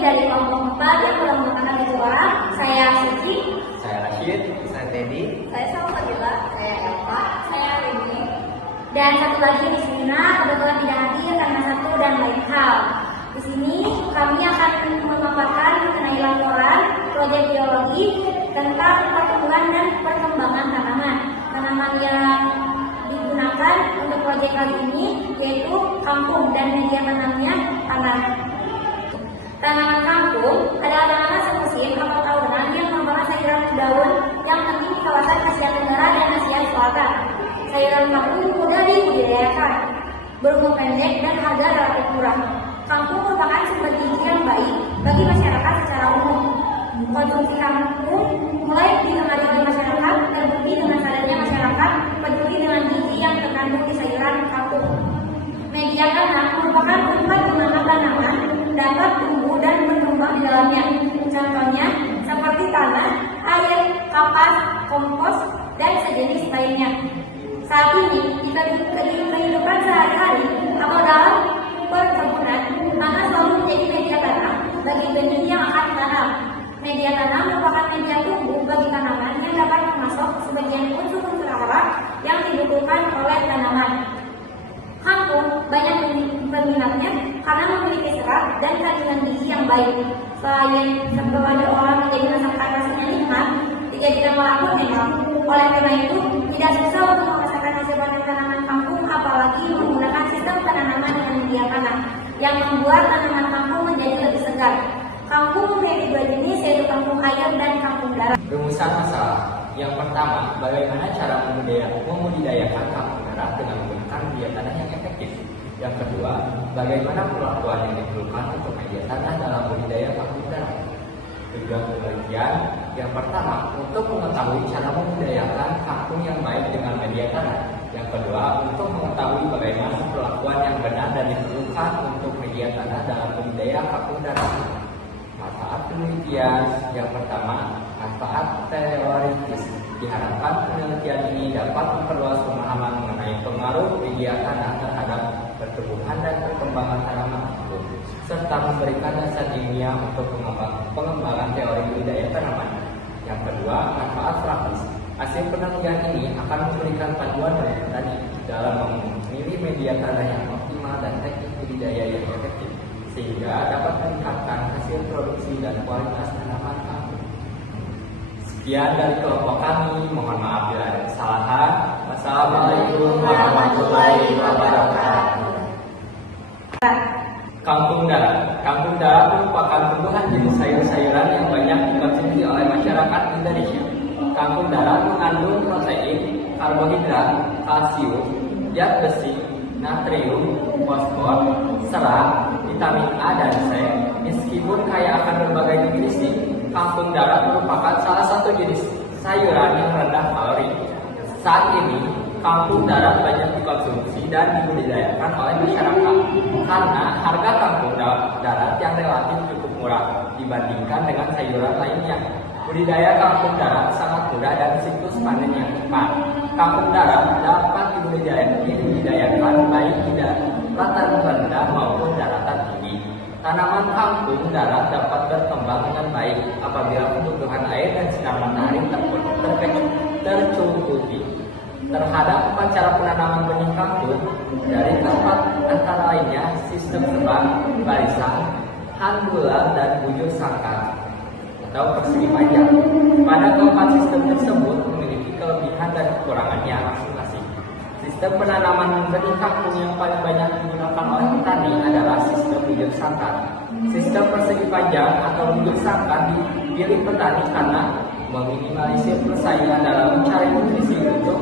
dari kelompok 4 yang telah menggunakan itu orang. Saya Suci. Saya Rashid. Saya Teddy. Saya Salsabila. Saya Elva. Saya Rini. Dan satu lagi di sini kebetulan tidak hadir karena satu dan lain hal. Di sini kami akan memaparkan mengenai laporan proyek biologi tentang pertumbuhan dan perkembangan tanaman. Tanaman yang digunakan untuk proyek kali ini yaitu kangkung dan media tanamnya tanah. Tanaman kangkung adalah tanaman semusim atau tahunan yang merupakan sayuran daun yang penting di kawasan Asia Tenggara dan Asia Selatan. Sayuran kangkung mudah dibudidayakan, berumur pendek dan harga relatif murah. Kangkung merupakan sumber gizi yang baik bagi masyarakat secara umum. Konsumsi kangkung mulai digemari di masyarakat terbukti dengan sadarnya masyarakat peduli dengan gizi yang terkandung di sayuran kangkung. Media tanam merupakan tempat di mana tanaman dapat tumbuh dan berkembang di dalamnya. Contohnya seperti tanah, air, kapas, kompos, dan sejenis lainnya. Saat ini, jika di kehidupan sehari-hari atau dalam perkebunan, tanah selalu menjadi media tanam bagi benih yang akan ditanam. Media tanam merupakan media tumbuh bagi tanaman yang dapat memasok sebagian unsur-unsur hara yang dibutuhkan oleh tanaman. Kangkung banyak peminatnya karena memiliki serat dan kandungan gizi yang baik. Selain setelah diolah menjadi masakan rasanya nikmat, dijadikan olahan pun enak. Oleh karena itu, tidak susah untuk merasakan hasil panen tanaman kangkung, apalagi menggunakan sistem penanaman dengan media tanah yang membuat tanaman kangkung menjadi lebih segar. Kangkung memiliki dua jenis, yaitu kangkung air dan kangkung darat. Rumusan masalah. Yang pertama, bagaimana cara membudidayakan kangkung darat dengan menggunakan media tanah yang efektif. Yang kedua, bagaimana perlakuan yang diperlukan untuk media tanah dalam budidaya kangkung darat. Tujuan penelitian yang pertama, untuk mengetahui cara membudidayakan kangkung yang baik dengan media tanah. Yang kedua, untuk mengetahui bagaimana perlakuan yang benar dan diperlukan untuk media tanah dalam budidaya kangkung darat. Manfaat penelitian yang pertama, manfaat teoritis. Diharapkan penelitian ini dapat memperluas pemahaman mengenai pengaruh media tanah terhadap pertumbuhan dan perkembangan tanaman kangkung, serta memberikan dasar ilmiah untuk pengembangan teori budidaya tanaman. Yang kedua, manfaat praktis. Hasil penelitian ini akan memberikan panduan bagi petani dalam memilih media tanah yang optimal dan teknik budidaya yang efektif, sehingga dapat meningkatkan hasil produksi dan kualitas tanaman kangkung. Sekian dari kelompok kami, mohon maaf bila ada kesalahan. Wassalamualaikum warahmatullahi wabarakatuh. Kangkung darat. Kangkung darat merupakan tumbuhan jenis sayur-sayuran yang banyak dikonsumsi oleh masyarakat Indonesia. Kangkung darat mengandung protein, karbohidrat, kalsium, zat besi, natrium, fosfor, serat, vitamin A dan C. Meskipun kaya akan berbagai nutrisi, kangkung darat merupakan salah satu jenis sayuran yang rendah kalori. Saat ini, kangkung darat banyak dikonsumsi dan dibudidayakan oleh masyarakat karena harga kangkung darat yang relatif cukup murah dibandingkan dengan sayuran lainnya. Budidaya kangkung darat sangat mudah dan siklus panen yang cepat. Kangkung darat dapat dibudidayakan baik di dataran rendah maupun daratan tinggi. Tanaman kangkung darat dapat berkembang dengan baik apabila kebutuhan air dan sinar matahari tercukupi. Terhadap cara penanaman benih kangkung, dari keempat antara lainnya sistem serbang, barisan, handulan, dan bujur sangkar atau persegi panjang. Pada keempat sistem tersebut memiliki kelebihan dan kekurangannya masing-masing. Sistem penanaman benih kangkung yang paling banyak digunakan oleh petani adalah sistem bujur sangkar. Sistem persegi panjang atau bujur sangkar dipilih petani karena meminimalisir persaingan dalam mencari nutrisi untuk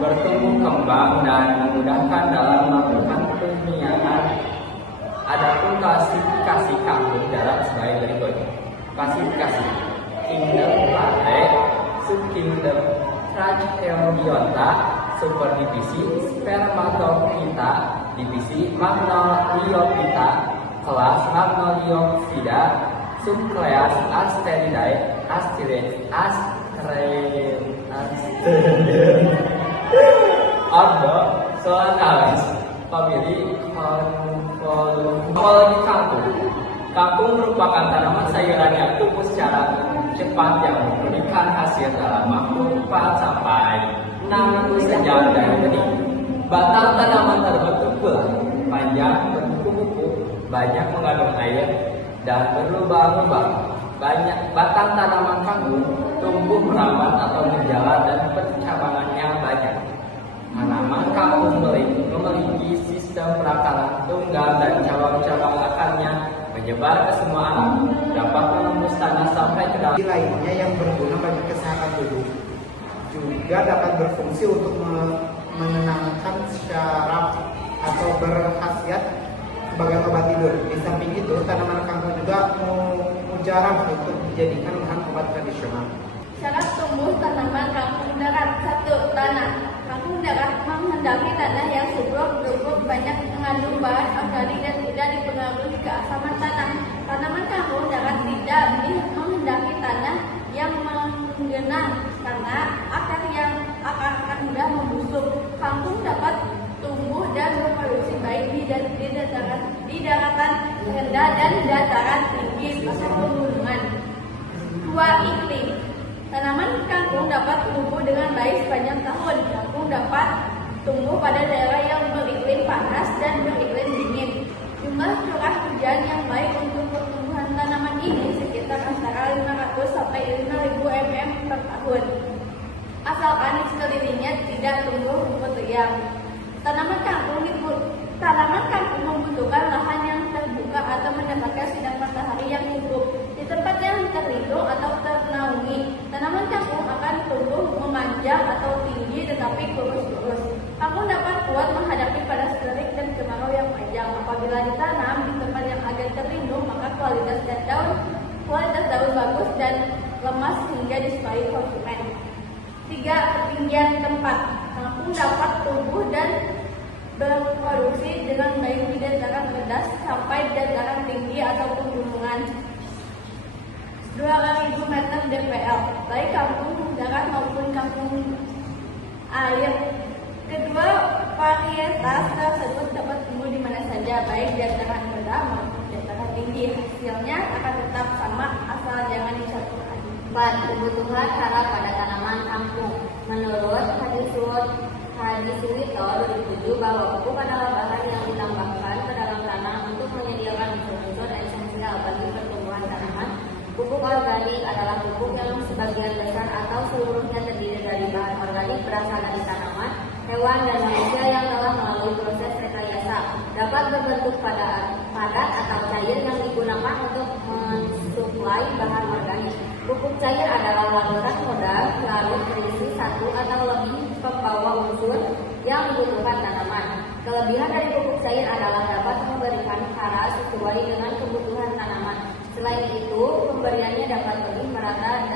bertumbuh kembang dan memudahkan dalam melakukan penyiaran. Adapun klasifikasi kangkung darat sebagai berikut. Klasifikasi: Kingdom Plantae, Subkingdom Trachypyonta, Superdivisi Spermatophyta, Divisi Magnoliophyta, Kelas Magnoliopsida, Subclass Asteridae, Ordo Solanalis, Famili Convolvuli kangkung. Kangkung merupakan tanaman sayuran yang tumbuh secara cepat yang memberikan hasil dalam waktu 4 sampai 6 minggu sejak dari benih. Batang tanaman terbentuk bulat, panjang, berkuku-kuku, banyak mengandung air, dan berlubang-lubang. Banyak batang tanaman kangkung tumbuh merambat atau menjalar dan percabangannya banyak. Tanaman kangkung memiliki sistem perakaran tunggal dan cabang-cabang akarnya menyebar ke semua alam, dapat menembus tanah sampai ke dalam. Lainnya yang berguna bagi kesehatan tubuh juga dapat berfungsi untuk menenangkan syaraf atau berkhasiat sebagai obat tidur. Di samping itu, tanaman kangkung juga mujarab untuk dijadikan bahan obat tradisional. Syarat tumbuh tanaman kangkung darat. 1. Tanah. Kangkung darat menghendaki tanah yang subur, berukut, banyak mengandung bahan organik dan tidak dipengaruhi keasaman tanah. Tanaman kangkung darat tidak menghendaki tanah yang menggenang karena akar mudah membusuk. Kangkung dapat tumbuh dan reproduksi baik di daratan rendah dan dataran tinggi serta pegunungan. 2. Iklim. Tanaman kangkung dapat tumbuh dengan baik sepanjang tahun. Kangkung dapat tumbuh pada daerah yang beriklim panas dan beriklim dingin. Jumlah curah hujan yang baik untuk pertumbuhan tanaman ini sekitar antara 500 sampai 5.000 mm per tahun. Asalkan di sekelilingnya tidak tumbuh rumput liar. Tanaman kangkung membutuhkan lahan yang terbuka atau mendapatkan sinar matahari yang cukup. Di tempat yang terlindung atau ternaungi, tanaman kangkung akan tumbuh memanjang atau tinggi tetapi kurus-kurus. Kangkung dapat kuat menghadapi panas terik dan kemarau yang panjang. Apabila ditanam di tempat yang agak terlindung, maka kualitas daun bagus dan lemas hingga disukai konsumen. 3. Ketinggian tempat. Kangkung dapat tumbuh dan berproduksi dengan baik di dataran rendah sampai dataran tinggi ataupun gunungan. 2.000 meter DPL, baik kangkung darat maupun kangkung air. Kedua varietas tersebut dapat tumbuh di mana saja, baik dataran rendah maupun dataran tinggi. Hasilnya akan tetap sama asal jangan dicampurkan. 4. Kebutuhan syarat pada tanaman kangkung. Menurut Haji Suwito 2007 bahwa pupuk adalah bahan yang ditambahkan ke dalam tanah untuk menyediakan unsur-unsur esensial bagi pertumbuhan tanaman. Pupuk organik adalah pupuk yang sebagian besar atau seluruhnya terdiri dari bahan organik berasal dari tanaman, hewan, dan manusia yang telah melalui proses rekayasa. Dapat berbentuk padat atau cair yang digunakan untuk mensuplai bahan organik. Pupuk cair adalah larutan modal larut berisi satu atau lebih pembawa unsur yang dibutuhkan tanaman. Kelebihan dari pupuk cair adalah dapat memberikan hara sesuai dengan kebutuhan tanaman. Selain itu, pemberiannya dapat lebih merata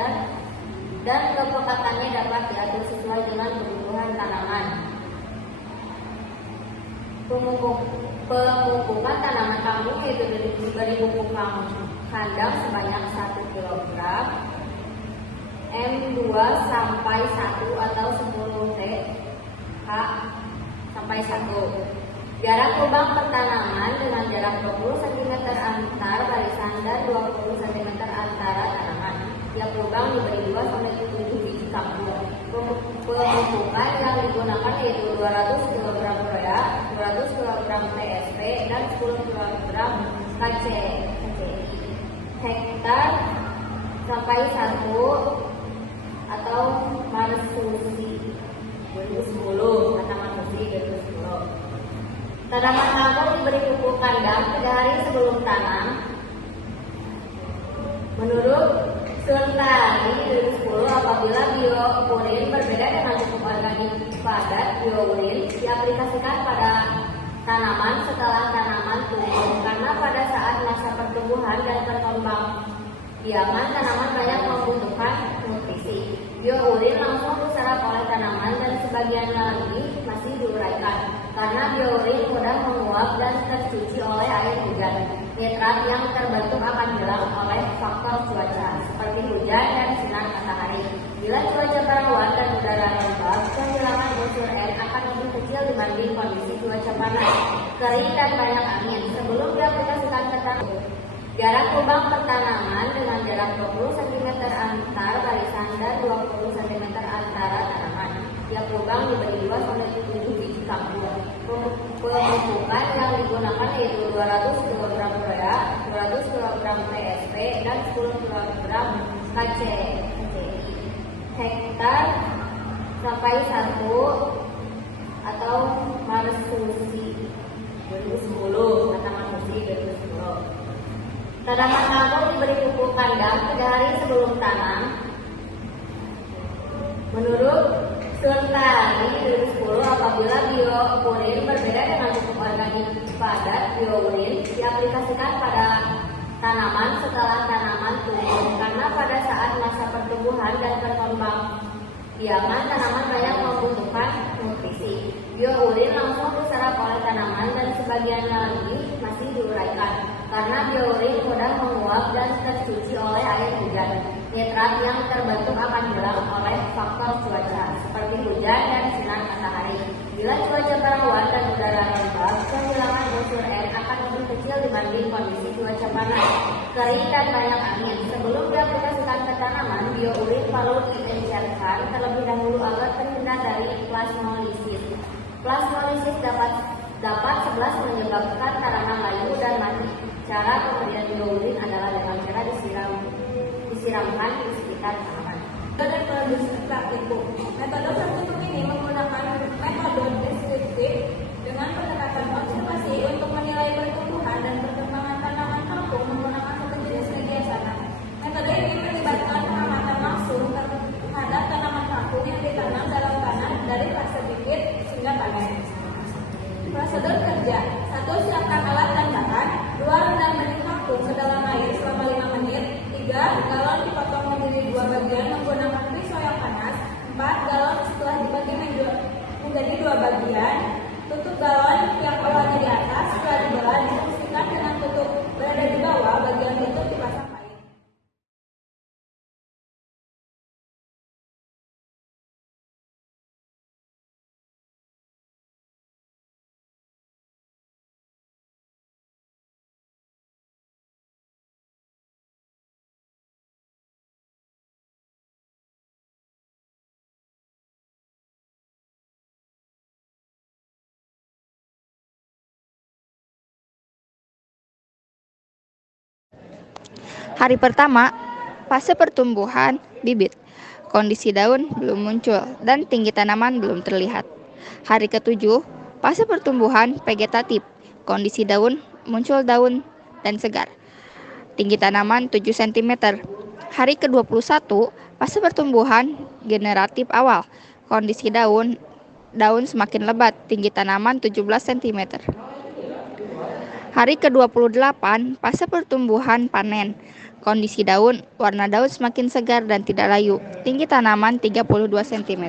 dan kepekatannya dapat diatur sesuai dengan kebutuhan tanaman. Pemupukan tanaman kangkung yaitu diberi pupuk kandang sebanyak 1 kg M2 sampai 1 atau 10 TH sampai 1. Jarak lubang pertanaman dengan jarak 20 cm antar barisan dan 20 cm antara tanaman. Tiap lubang diberi 2 sampai 7 biji kangkung. Pemupukan yang digunakan yaitu 200 kg urea, 200 kg TSP, dan 10 kg KCI. Hektar sampai 1 atau Marsusi 2010 kata Marsusi 2010. Tanaman kangkung diberi pupuk kandang 3 hari sebelum tanam. Menurut Suntari 2010, apabila biourin berbeda dengan pupuk organik padat, biourin diaplikasikan pada tanaman setelah tanaman tumbuh karena pada saat masa pertumbuhan dan berkembang biakan tanaman banyak membutuhkan nutrisi. Biourin langsung diserap oleh tanaman dan sebagiannya lagi masih diuraikan. Karena biourin mudah menguap dan tercuci oleh air hujan. Nitrat yang terbentuk akan hilang oleh faktor cuaca seperti hujan dan sinar matahari. Bila cuaca berawan dan udara lembab, kehilangan unsur N akan lebih kecil dibanding kondisi cuaca panas, kering, dan banyak angin. Sebelum diaplikasikan ke tanaman, Jarak lubang per tanaman dengan jarak 20 cm antar barisan dan 20 cm antara tanaman. Tiap lubang diberi 2 sampai 7 biji kangkung. Pemupukan yang digunakan yaitu 200 kg urea, 200 kg TSP, dan 10 kg KCI. Hektar sampai 1 atau Marsusi 2010, kata Marsusi 2010. Tanaman kangkung diberi pupuk kandang 3 hari sebelum tanam. Menurut Suntari 2010, apabila biourin berbeda dengan pupuk organik padat, biourin diaplikasikan pada tanaman setelah tanaman tumbuh, karena pada saat masa pertumbuhan dan perkembangan tanaman banyak membutuhkan nutrisi. Biourin langsung diserap oleh tanaman dan sebagian lagi masih diuraikan, karena biourin mudah menguap dan tercuci oleh air hujan. Nitrat yang terbentuk akan hilang oleh faktor cuaca seperti hujan dan sinar matahari. Bila cuaca berawan dan udara lembab, kehilangan unsur N akan lebih kecil dibanding kondisi cuaca panas, kering, dan banyak angin. Sebelum diaplikasikan ke tanaman, biourin perlu diencerkan terlebih dahulu agar terhindar dari plasmolisis. Plasmolisis dapat 11 menyebabkan tanaman layu dan mati. Cara pemberian biourin adalah dengan cara disiramkan di sekitar tanaman. Metode produksi praktikum. Metode praktikum ini menggunakan metode deskriptif dengan pendekatan observasi untuk menilai pertumbuhan dan perkembangan tanaman kangkung menggunakan satu jenis media tanam. Metode ini melibatkan pengamatan langsung terhadap tanaman kangkung yang ditanam dalam tanah dari fase bibit hingga panen. Prosedur kerja: 1. Siapkan alat dan bahan. 2. Rendam benih kangkung sedalam air selama 5 menit. 3. Galon dipotong menjadi 2 bagian menggunakan pisau yang panas. 4. Galon setelah dibagi menjadi 2 bagian, tutup galon yang bawahnya di atas. Setelah dibelah, difungsikan dengan tutup berada di bawah, bagian tutup dipasang kain. Hari pertama, fase pertumbuhan bibit. Kondisi daun belum muncul dan tinggi tanaman belum terlihat. Hari ke-7, fase pertumbuhan vegetatif. Kondisi daun, muncul daun dan segar. Tinggi tanaman 7 cm. Hari ke-21, fase pertumbuhan generatif awal. Kondisi daun semakin lebat, tinggi tanaman 17 cm. Hari ke-28, fase pertumbuhan panen. Kondisi daun, warna daun semakin segar dan tidak layu. Tinggi tanaman 32 cm.